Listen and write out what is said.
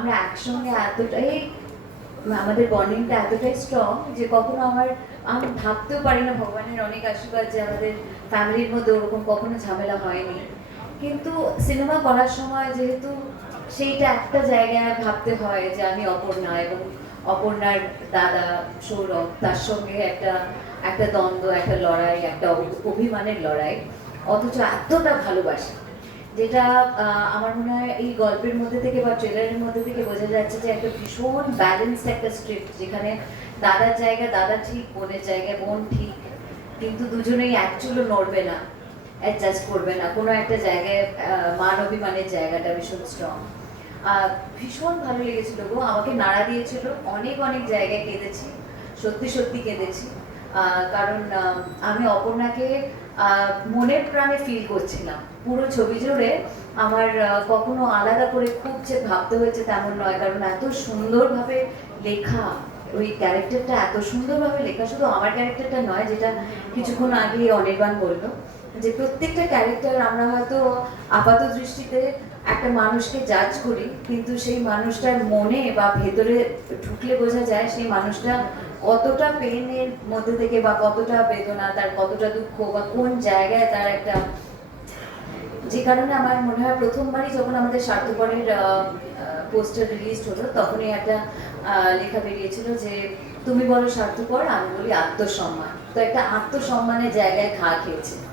আমরা একসঙ্গে এতটাই আমাদের বন্ডিংটা এতটাই স্ট্রং যে কখনো আমি ভাবতেও পারি না ভগবানের অনেক আশীর্বাদ যে আমাদের ফ্যামিলির মধ্যে ওরকম কখনো ঝামেলা হয়নি। কিন্তু সিনেমা করার সময় যেহেতু সেইটা একটা জায়গায় ভাবতে হয় যে আমি অপর্ণা এবং অপর্ণার দাদা সৌরভ, তার সঙ্গে একটা একটা দ্বন্দ্ব, একটা লড়াই, একটা অভিমানের লড়াই, অথচ এতটা ভালোবাসা, যেটা আমার মনে হয় এই গল্পের মধ্যে থেকে বা ট্রেলারের মধ্যে থেকে বোঝা যাচ্ছে যে একটা ভীষণ ব্যালেন্সড একটা স্ক্রিপ্ট, যেখানে দাদার জায়গা দাদা ঠিক, বোনের জায়গায় বোন ঠিক, কিন্তু দুজনেই অ্যাকচুয়ালি নড়বে না, অ্যাডজাস্ট করবে না কোনো একটা জায়গায়। মান অভিমানের জায়গাটা ভীষণ স্ট্রং। ভীষণ ভালো লেগেছিল গো, আমাকে নাড়া দিয়েছিল, অনেক অনেক জায়গায় কেঁদেছি, সত্যি সত্যি কেঁদেছি। কারণ আমি অপর্ণাকে মনের প্রাণে ফিল করছিলাম পুরো ছবি জুড়ে। আমার কখনো আলাদা করে খুব যে ভাবতে হয়েছে তেমন নয়, কারণ এত সুন্দরভাবে লেখা ওই ক্যারেক্টারটা, এত সুন্দরভাবে লেখা, শুধু আমার ক্যারেক্টারটা নয়, যেটা কিছুক্ষণ আগে অনির্বাণ বললো, যে প্রত্যেকটা ক্যারেক্টার আমরা হয়তো আপাত দৃষ্টিতে একটা মানুষকে জাজ করি, কিন্তু সেই মানুষটার মনে বা ভেতরে ঢুকলে বোঝা যায় সেই মানুষটা কতটা পেনের মধ্যে থেকে বা কতটা বেদনা, তার কতটা দুঃখ বা কোন জায়গায় তার একটা, যে কারণে আমার মনে হয় প্রথমবারই যখন আমাদের স্বার্থপরের পোস্টার রিলিজ হলো তখনই একটা লেখা বেরিয়েছিল যে তুমি বলো স্বার্থপর, আমি বলি আত্মসম্মান। তো একটা আত্মসম্মানের জায়গায় ঘা খেয়েছে।